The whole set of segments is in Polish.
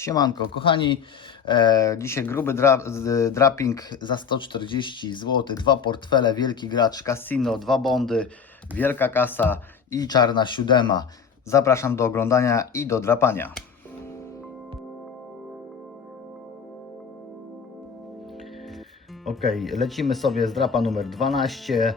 Siemanko, kochani. E, dzisiaj gruby dra, za 140 zł. Dwa portfele, wielki gracz, casino, dwa bondy, wielka kasa i czarna siódema. Zapraszam do oglądania i do drapania. Ok, lecimy sobie z drapa numer 12, e,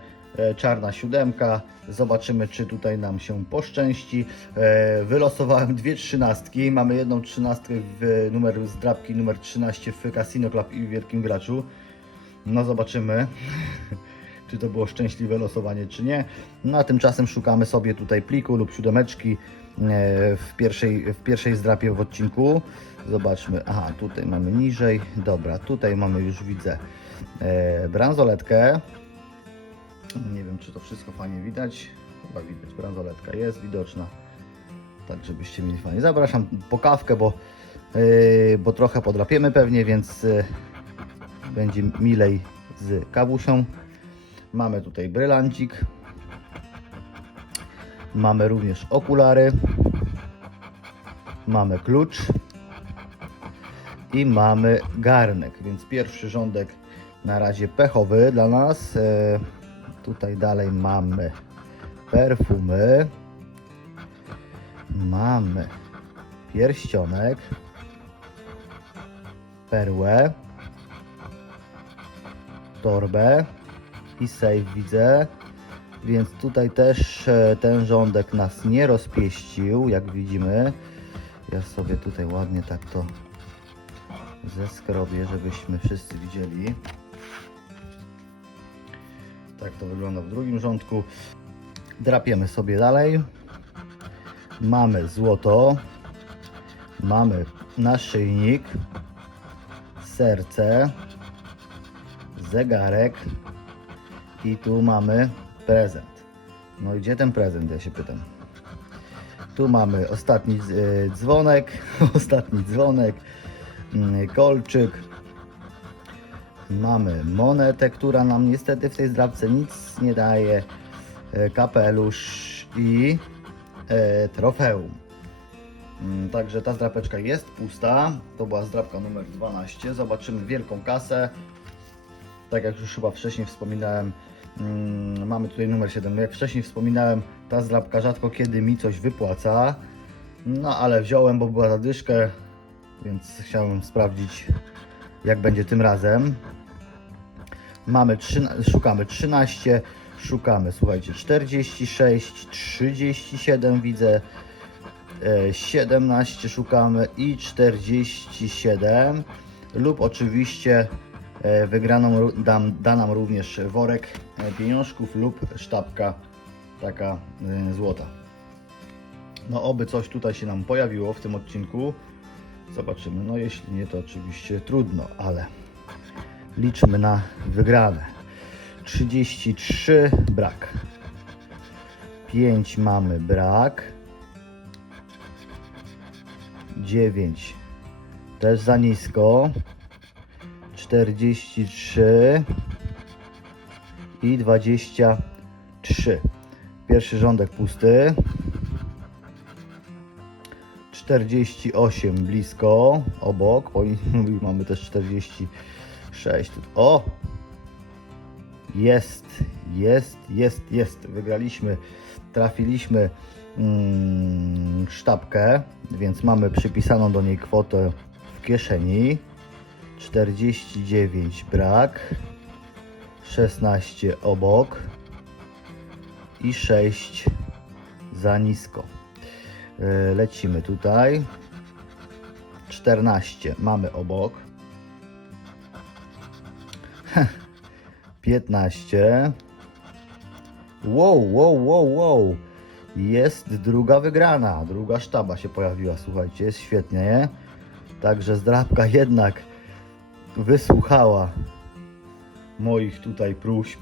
czarna siódemka. Zobaczymy, czy tutaj nam się poszczęści. E, Wylosowałem dwie trzynastki. Mamy jedną trzynastkę w numer z drapki numer 13 w Casino Club i w Wielkim Graczu. No zobaczymy, czy to było szczęśliwe losowanie, czy nie. No a tymczasem szukamy sobie tutaj pliku lub siódemeczki e, w pierwszej, w pierwszej zdrapie w odcinku. Zobaczmy, aha, tutaj mamy niżej, dobra, tutaj mamy już widzę e, bransoletkę. Nie wiem, czy to wszystko fajnie widać. Chyba widać, bransoletka jest widoczna. Tak, żebyście mieli fajnie. Zapraszam po kawkę, bo, yy, bo trochę podrapiemy pewnie, więc yy, będzie milej z kawusią. Mamy tutaj brylancik. Mamy również okulary. Mamy klucz. I mamy garnek, więc pierwszy rządek na razie pechowy dla nas. E, tutaj dalej mamy perfumy. Mamy pierścionek, perłę, torbę i safe widzę. Więc tutaj też e, ten rządek nas nie rozpieścił, jak widzimy. Ja sobie tutaj ładnie tak to zeskrobię, żebyśmy wszyscy widzieli. Tak to wygląda w drugim rządku. Drapiemy sobie dalej. Mamy złoto. Mamy naszyjnik. Serce. Zegarek. I tu mamy prezent. No i gdzie ten prezent, ja się pytam. Tu mamy ostatni e, dzwonek, ostatni dzwonek, mm, kolczyk. Mamy monetę, która nam niestety w tej zdrabce nic nie daje. e, Kapelusz i e, trofeum. Mm, Także ta zdrapeczka jest pusta. To była zdrapka numer 12. Zobaczymy wielką kasę. Tak jak już chyba wcześniej wspominałem, mm, mamy tutaj numer 7. Jak wcześniej wspominałem, ta zdrapka rzadko kiedy mi coś wypłaca. No ale wziąłem, bo była zadyszkę, więc chciałem sprawdzić jak będzie tym razem. Mamy trzyna- szukamy 13, szukamy, słuchajcie, 46, 37 widzę, e, 17 szukamy i 47 lub oczywiście e, wygraną dam, da nam również worek e, pieniążków lub sztabka taka e, złota. No oby coś tutaj się nam pojawiło w tym odcinku. Zobaczymy. No jeśli nie, to oczywiście trudno, ale liczmy na wygrane. 33 brak. 5 mamy brak. 9 też za nisko. 43 i 23. Pierwszy rządek pusty. 48 blisko, obok, bo mamy też 46. O! Jest, jest, jest, jest. Wygraliśmy, trafiliśmy mm, sztabkę, więc mamy przypisaną do niej kwotę w kieszeni. 49 brak, 16 obok i 6 za nisko. E, Lecimy tutaj. 14 mamy obok. 15. Wow, wow, wow, wow. Jest druga wygrana. Druga sztaba się pojawiła. Słuchajcie, jest świetnie. Także zdrabka jednak wysłuchała moich tutaj próśb.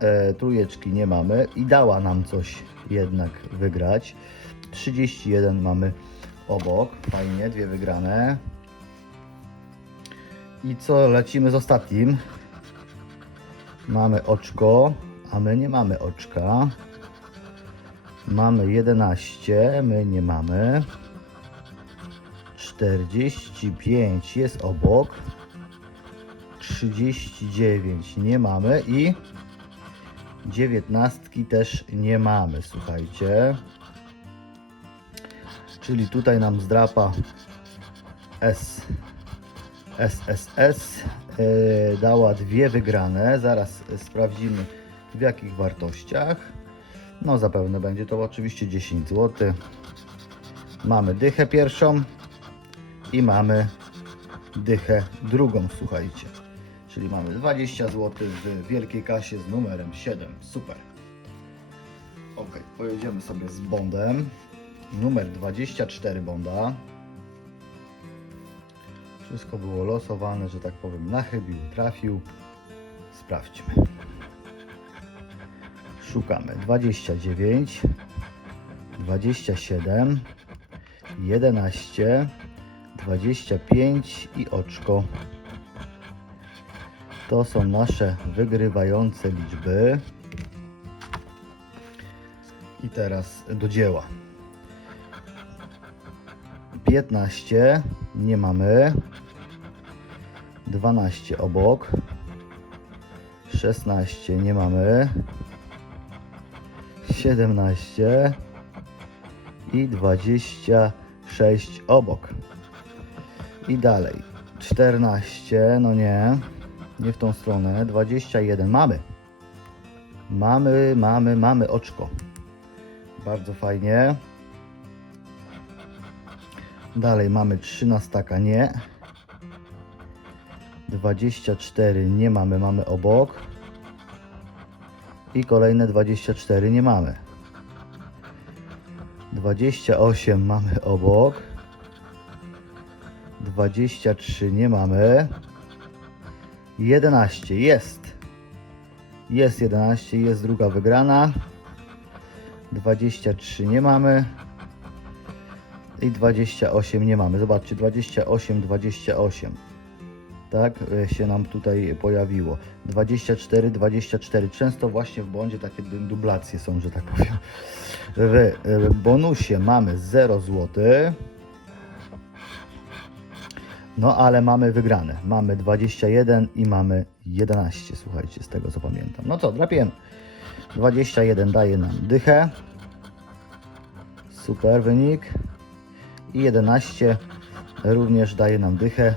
E, trójeczki nie mamy i dała nam coś jednak wygrać. 31 mamy obok. Fajnie, dwie wygrane. I co, lecimy z ostatnim. Mamy oczko, a my nie mamy oczka. Mamy 11, my nie mamy. 45 jest obok. 39 nie mamy i 19 też nie mamy, słuchajcie. Czyli tutaj nam zdrapa S SSS e, dała dwie wygrane. Zaraz sprawdzimy w jakich wartościach. No zapewne będzie to oczywiście 10 zł. Mamy dychę pierwszą i mamy dychę drugą, słuchajcie. Czyli mamy 20 zł w wielkiej kasie z numerem 7. Super. Ok, pojedziemy sobie z bondem. Numer 24 bonda. Wszystko było losowane, że tak powiem, na chybił, trafił. Sprawdźmy. Szukamy 29, 27, 11, 25 i oczko. To są nasze wygrywające liczby. I teraz do dzieła. 15 nie mamy. 12 obok. 16 nie mamy. 17 i 26 obok. I dalej. 14, no nie. Nie w tą stronę. 21 mamy. Mamy, mamy, mamy oczko. Bardzo fajnie. Dalej mamy 13, nie. 24 nie mamy, mamy obok. I kolejne 24 nie mamy. 28 mamy obok. 23 nie mamy. 11 jest. Jest 11, jest druga wygrana. 23 nie mamy. I 28 nie mamy. Zobaczcie, 28, 28 tak e, się nam tutaj pojawiło. 24, 24. Często właśnie w błądzie takie du- dublacje są, że tak powiem. W bonusie mamy 0 zł. No ale mamy wygrane. Mamy 21 i mamy 11, słuchajcie, z tego co pamiętam. No co, drapiemy. 21 daje nam dychę. Super wynik. I 11 również daje nam dychę.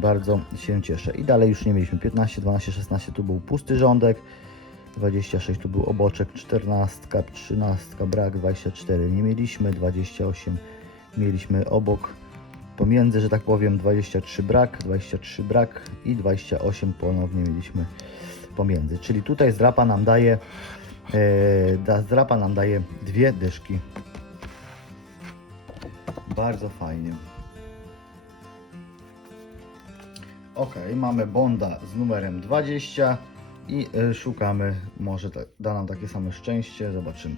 Bardzo się cieszę. I dalej już nie mieliśmy 15, 12, 16 tu był pusty rządek. 26 tu był oboczek, 14, 13 brak, 24 nie mieliśmy, 28 mieliśmy obok, pomiędzy, że tak powiem, 23 brak, 23 brak i 28 ponownie mieliśmy pomiędzy. Czyli tutaj zdrapa nam daje, da, zdrapa nam daje dwie dyszki. Bardzo fajnie. Ok, mamy Bonda z numerem 20 i y, szukamy, może da nam takie same szczęście, zobaczymy.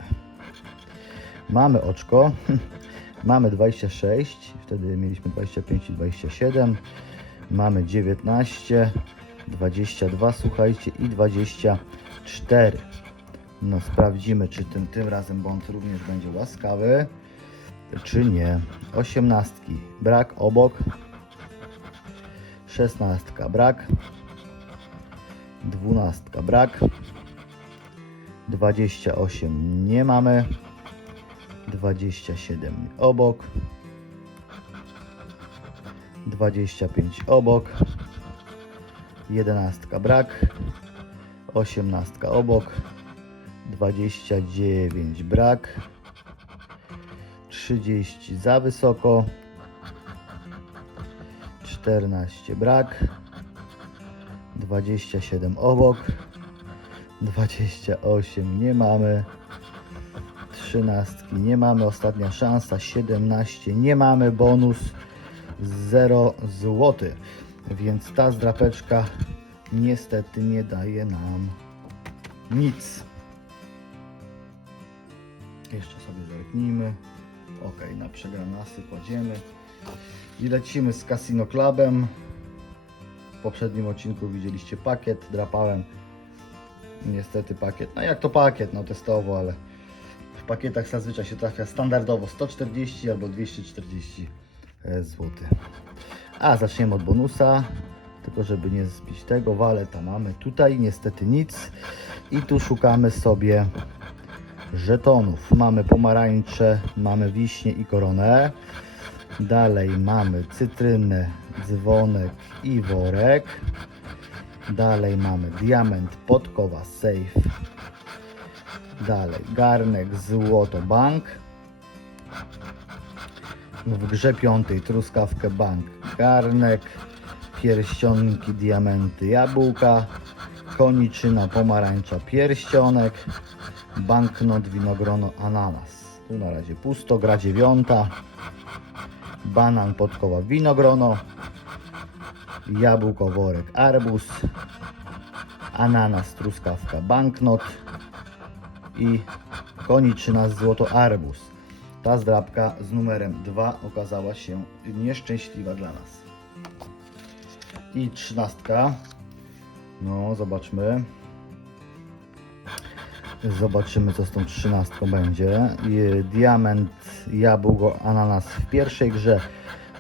Mamy oczko, mamy 26, wtedy mieliśmy 25 i 27, mamy 19, 22, słuchajcie, i 24. No sprawdzimy, czy tym, tym razem Bond również będzie łaskawy, czy nie. 18, brak obok, 16 brak, 12 brak, 28 nie mamy, 27 obok, 25 obok, 11 brak, 18 obok, 29 brak, 30 za wysoko, 14 brak, 27 obok, 28 nie mamy, 13 nie mamy, ostatnia szansa, 17 nie mamy, bonus 0 zł, więc ta zdrapeczka niestety nie daje nam nic. Jeszcze sobie zerknijmy. Ok, na przegranasy kładziemy. I lecimy z Casino Clubem. W poprzednim odcinku widzieliście pakiet, drapałem. Niestety pakiet, no jak to pakiet, no testowo, ale w pakietach zazwyczaj się trafia standardowo 140 albo 240 zł. A zaczniemy od bonusa. Tylko żeby nie zbić tego, waleta mamy tutaj, niestety nic. I tu szukamy sobie żetonów. Mamy pomarańcze, mamy wiśnie i koronę. Dalej mamy cytrynę, dzwonek i worek. Dalej mamy diament, podkowa, safe. Dalej garnek, złoto, bank. W grze piątej truskawkę bank, garnek, pierścionki, diamenty, jabłka, koniczyna, pomarańcza, pierścionek, banknot, winogrono, ananas. Tu na razie pusto, gra dziewiąta, banan, podkowa, winogrono, jabłko, worek, arbuz, ananas, truskawka, banknot i koniczyna, złoto, arbuz. Ta zdrabka z numerem 2 okazała się nieszczęśliwa dla nas. I trzynastka. No, zobaczmy. Zobaczymy, co z tą trzynastką będzie. Diament, jabłko, ananas w pierwszej grze.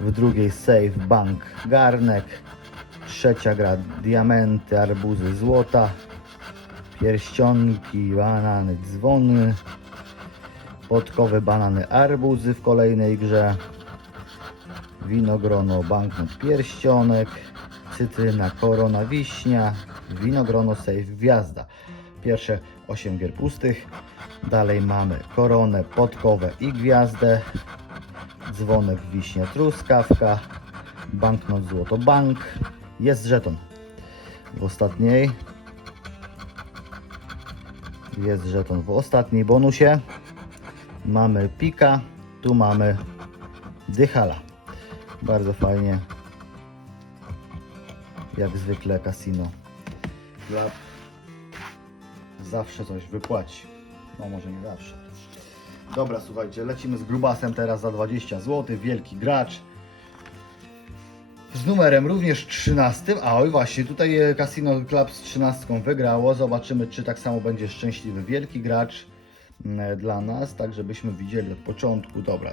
W drugiej save, bank, garnek. Trzecia gra diamenty, arbuzy, złota. Pierścionki, banany, dzwony. Podkowy, banany, arbuzy w kolejnej grze. Winogrono, banknot, pierścionek. Cytryna, korona, wiśnia. Winogrono, save, gwiazda. Pierwsze 8 gier pustych. Dalej mamy koronę, podkowę i gwiazdę. Dzwonek, wiśnia, truskawka. Banknot, złoto, bank. Jest żeton. W ostatniej jest żeton w ostatniej bonusie. Mamy pika, tu mamy dychala. Bardzo fajnie. Jak zwykle casino. Zawsze coś wypłaci. No może nie zawsze. Dobra, słuchajcie, lecimy z grubasem teraz za 20 zł. Wielki gracz. Z numerem również 13. A oj właśnie, tutaj e, Casino Club z 13 wygrało. Zobaczymy, czy tak samo będzie szczęśliwy wielki gracz mm, dla nas, tak żebyśmy widzieli od początku. Dobra,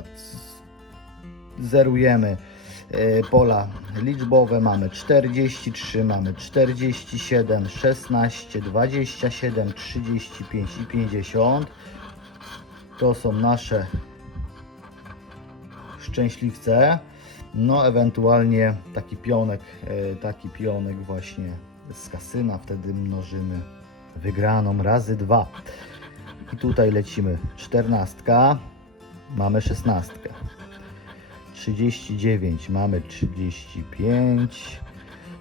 zerujemy e, pola liczbowe. Mamy 43, mamy 47, 16, 27, 35 i 50. To są nasze szczęśliwce. No, ewentualnie taki pionek, e, taki pionek właśnie z kasyna, wtedy mnożymy wygraną razy dwa. I tutaj lecimy czternastka, mamy szesnastkę. 39 mamy 35,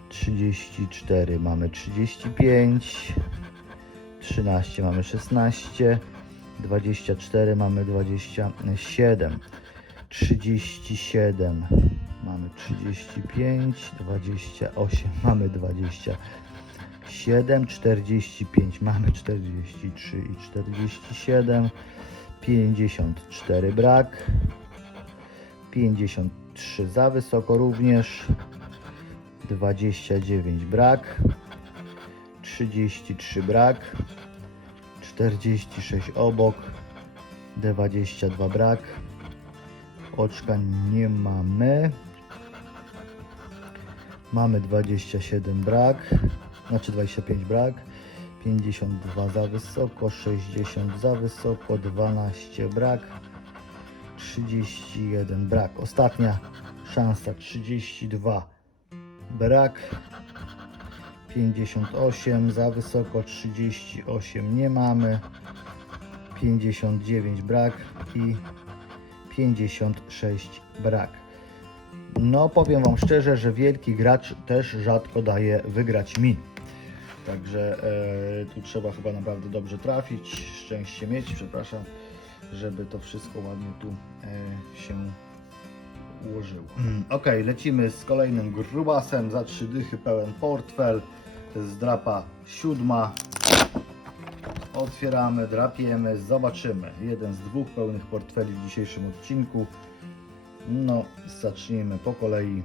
34 mamy 35, 13 mamy 16, 24 mamy 27, 37 mamy 35, 28 mamy 27, 45 mamy 43 i 47, 54 brak, 53 za wysoko również, 29 brak, 33 brak, 46 obok, 22 brak, oczka nie mamy, mamy 27 brak, znaczy 25 brak, 52 za wysoko, 60 za wysoko, 12 brak, 31 brak. Ostatnia szansa 32 brak. 58 za wysoko, 38 nie mamy. 59 brak i 56 brak. No powiem Wam szczerze, że wielki gracz też rzadko daje wygrać mi. Także e, tu trzeba chyba naprawdę dobrze trafić, szczęście mieć, przepraszam, żeby to wszystko ładnie tu e, się ułożyło. ok, lecimy z kolejnym grubasem za trzy dychy, pełen portfel. To jest drapa siódma. Otwieramy, drapiemy, zobaczymy. Jeden z dwóch pełnych portfeli w dzisiejszym odcinku. No, zacznijmy po kolei.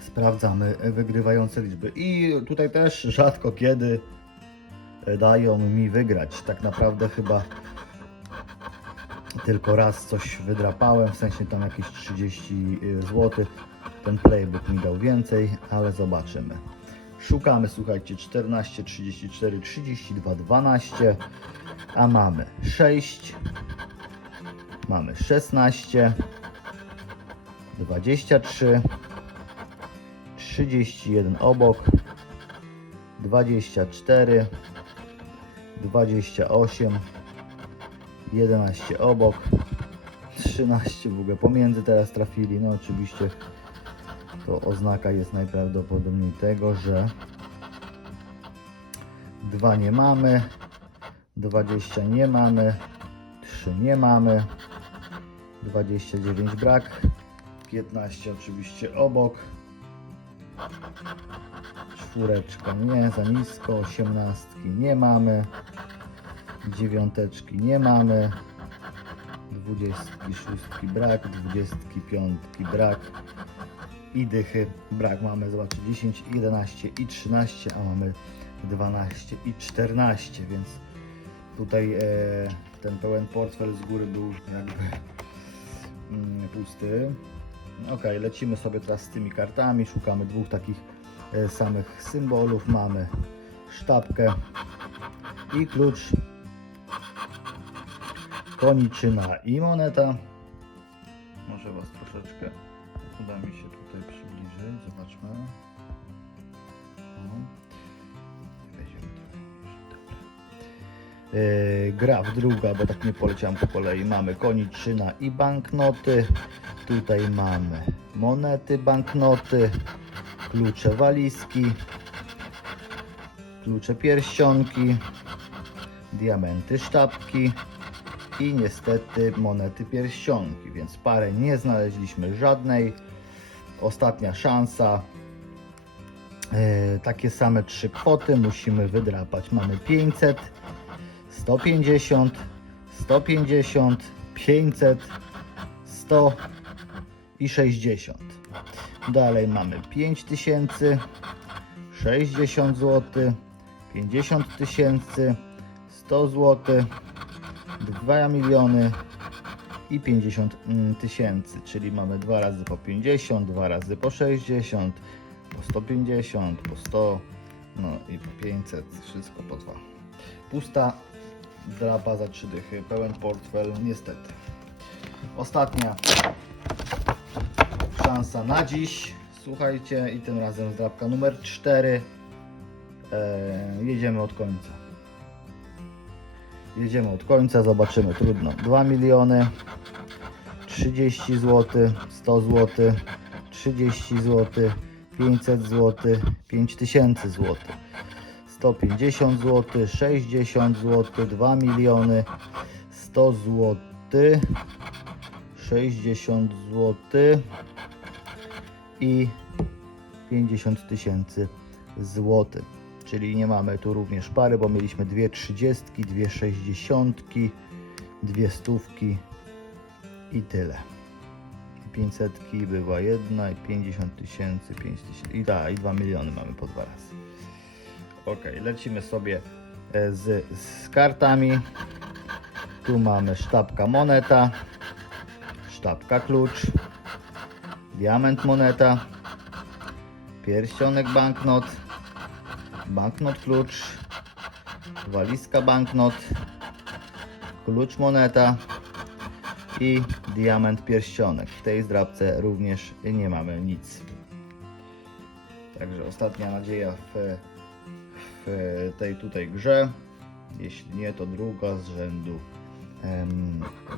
Sprawdzamy wygrywające liczby. I tutaj też rzadko kiedy dają mi wygrać. Tak naprawdę chyba Tylko raz coś wydrapałem, w sensie tam jakieś 30 zł. Ten playbook mi dał więcej, ale zobaczymy. Szukamy, słuchajcie, 14, 34, 32, 12, a mamy 6, mamy 16, 23, 31 obok, 24, 28, 11 obok, 13 w ogóle pomiędzy teraz trafili. No oczywiście to oznaka jest najprawdopodobniej tego, że 2 nie mamy, 20 nie mamy, 3 nie mamy, 29 brak, 15 oczywiście obok, czwóreczka nie, za nisko, 18 nie mamy, dziewiąteczki nie mamy, 26 brak, 25 brak i dychy. Brak mamy, zobaczcie 10, 11 i 13, a mamy 12 i 14, więc tutaj e, ten pełen portfel z góry był jakby mm, pusty. Ok, lecimy sobie teraz z tymi kartami, szukamy dwóch takich e, samych symbolów, mamy sztabkę i klucz koniczyna i moneta. Może Was troszeczkę uda mi się tutaj przybliżyć. Zobaczmy. Yy, graf druga, bo tak nie poleciałem po kolei. Mamy koniczyna i banknoty. Tutaj mamy monety, banknoty, klucze walizki, klucze pierścionki, diamenty sztabki i niestety monety pierścionki, więc parę nie znaleźliśmy żadnej. Ostatnia szansa. E, takie same trzy kwoty musimy wydrapać. Mamy 500, 150, 150, 500, 100 i 60. Dalej mamy 5000, 60 zł, 50 tysięcy, 100 zł, 2 miliony i 50 mm, tysięcy, czyli mamy dwa razy po 50, dwa razy po 60, po 150, po 100, no i po 500, wszystko po dwa. Pusta drapa za 3 dychy, pełen portfel, niestety. Ostatnia szansa na dziś, słuchajcie, i tym razem zdrapka numer 4. Eee, jedziemy od końca. Jedziemy od końca, zobaczymy, trudno. 2 miliony, 30 zł, 100 zł, 30 zł, 500 zł, 5000 zł, 150 zł, 60 zł, 2 miliony, 100 zł, 60 zł i 50 tysięcy złotych. Czyli nie mamy tu również pary, bo mieliśmy dwie trzydziestki, dwie sześćdziesiątki, dwie stówki i tyle. 500 była jedna i 50 tysięcy, 5 tysięcy i, da, i 2 miliony mamy po dwa razy. Ok, lecimy sobie e, z, z kartami. Tu mamy sztabka moneta, sztabka klucz, diament moneta, pierścionek banknot, banknot klucz, walizka banknot, klucz moneta i diament pierścionek. W tej zdrabce również nie mamy nic. Także ostatnia nadzieja w, w tej tutaj grze. Jeśli nie, to druga z rzędu.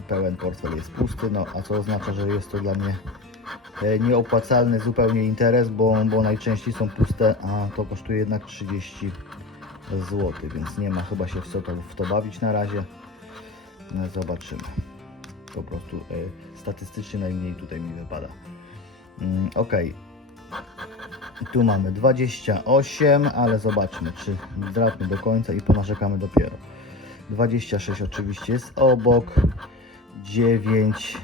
Pełen portfel jest pusty, no a co oznacza, że jest to dla mnie nieopłacalny zupełnie interes, bo, bo najczęściej są puste, a to kosztuje jednak 30 zł, więc nie ma chyba się w co to, w to bawić na razie. No, zobaczymy. Po prostu e, statystycznie najmniej tutaj mi wypada. Mm, ok. Tu mamy 28, ale zobaczmy, czy drapmy do końca i ponarzekamy dopiero. 26 oczywiście jest obok. 9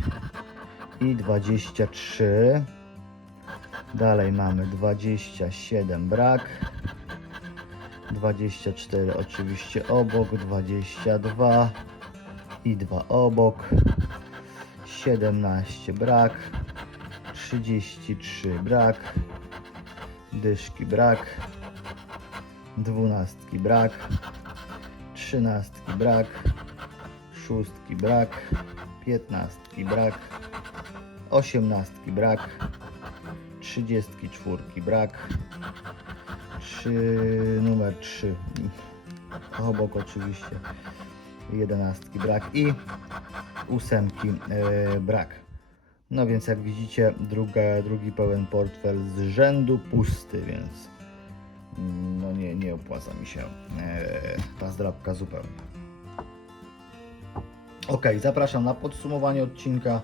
i 23. Dalej mamy 27 brak. 24 oczywiście obok, 22 i 2 obok. 17 brak. 33 brak. Dyszki brak. Dwunastki brak. Trzynastki brak. Szóstki brak. Piętnastki brak. Osiemnastki brak. Trzydziestki czwórki brak. Trzy, numer 3 obok oczywiście. Jedenastki brak i ósemki e, brak. No więc jak widzicie, druga, drugi pełen portfel z rzędu pusty, więc mm, no nie, nie opłaca mi się e, ta zdrabka zupełnie. Ok, zapraszam na podsumowanie odcinka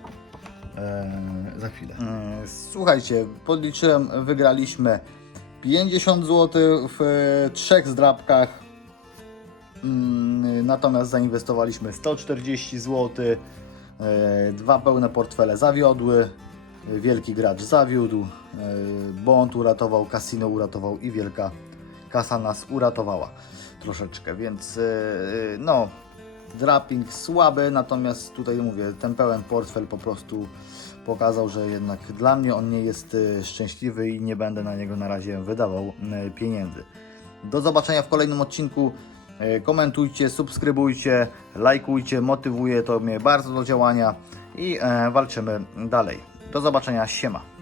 za chwilę. E, Słuchajcie, podliczyłem, wygraliśmy 50 zł w e, trzech zdrabkach. Mm, Natomiast zainwestowaliśmy 140 zł. E, Dwa pełne portfele zawiodły. e, Wielki gracz zawiódł. e, Bond uratował, kasino uratował i wielka kasa nas uratowała troszeczkę. Więc e, no, draping słaby. Natomiast tutaj mówię, ten pełen portfel po prostu pokazał, że jednak dla mnie on nie jest e, szczęśliwy i nie będę na niego na razie wydawał e, pieniędzy. Do zobaczenia w kolejnym odcinku. E, Komentujcie, subskrybujcie, lajkujcie, motywuje to mnie bardzo do działania i walczymy dalej. Do zobaczenia, siema.